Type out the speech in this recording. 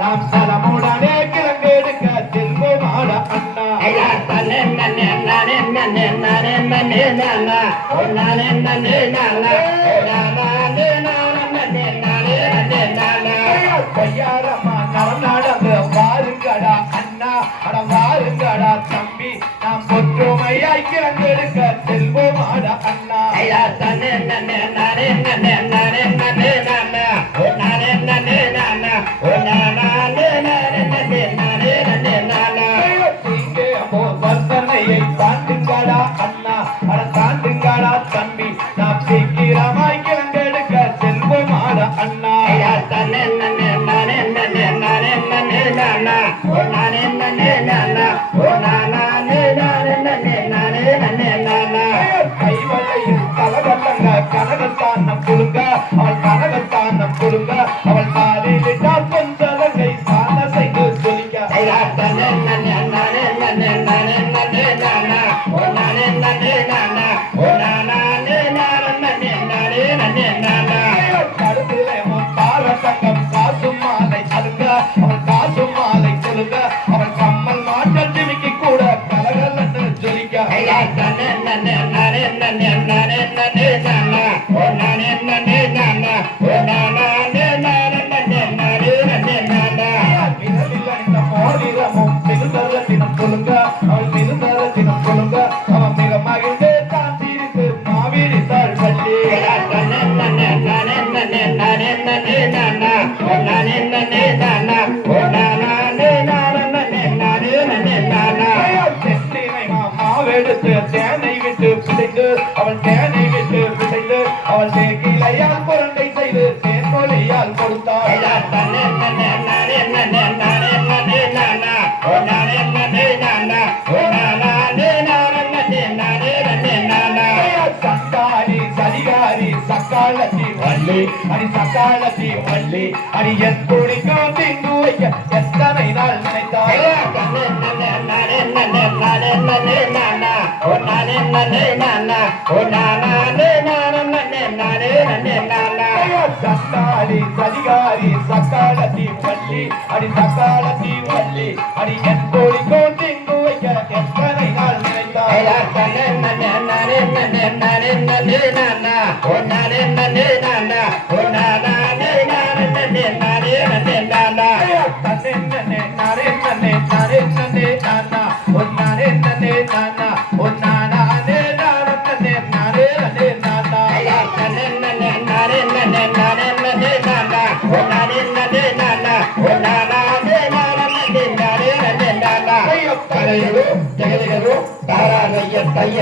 நாம் சலமுடனே கிழங்கெடுக்க செல்வோமாட அண்ணா கையாரம்மா நடந்து வாருங்கடா அண்ணா அட வாருங்கடா தம்பி நாம் ஒற்றுமையாய் கிழங்கெடுக்க செல்வோமாட அண்ணா தாண்டுங்கடா அண்ணா அட தாண்டுங்கடா தம்பி நாம் சீக்கிரமாய் கிழங்கெடுக்க செல்வோமாட அண்ணா கைவளையில் கலகத்தங்க கனகத்தானம் கொடுங்க அவள் கனகத்தானம் கொடுங்க அவள் காலிலிட்டா கொஞ்சலங்கை சாண செய்து சொல்லிக்க பாரசங்கம் காசும் மாலை அழுங்க அவள் காசும் மாலை சொல்லுங்க அவள் கம்மல் மாட்டல் ஜிமிக்கி கூட கலகல் என்று ஜொலிக்க மோதிரமும் மிகுதரத்தினம் சொல்லுங்க அவள் மிகுதரத்தினம் சொல்லுங்க அவன் மிக மகிழ்ந்து தான் தீர்த்து மாவீரித்தாள் பள்ளி மாவெடுத்து தேனை விட்டு பிடித்து அவள் தேனை விட்டு பிடித்து அவள் தேக்கிலையால் குரண்டை செய்து தேன்மொழியால் கொடுத்தாள் சண்டாரி சரிகாரி சக்காலத்தி வள்ளி அடி சக்காலத்தி வள்ளி அடி என் குடிக்கும் திங்கு வைக்க எத்தனை நாள் நினைத்தாள் சண்டாரி சரிகாரி சக்காலத்தி வள்ளி அடி சக்காலத்தி வள்ளி அடி என் குடிக்கும் திங்கு வைக்க எத்தனை நாள் நினைத்தாள் கரையரும் தாராரைய தைய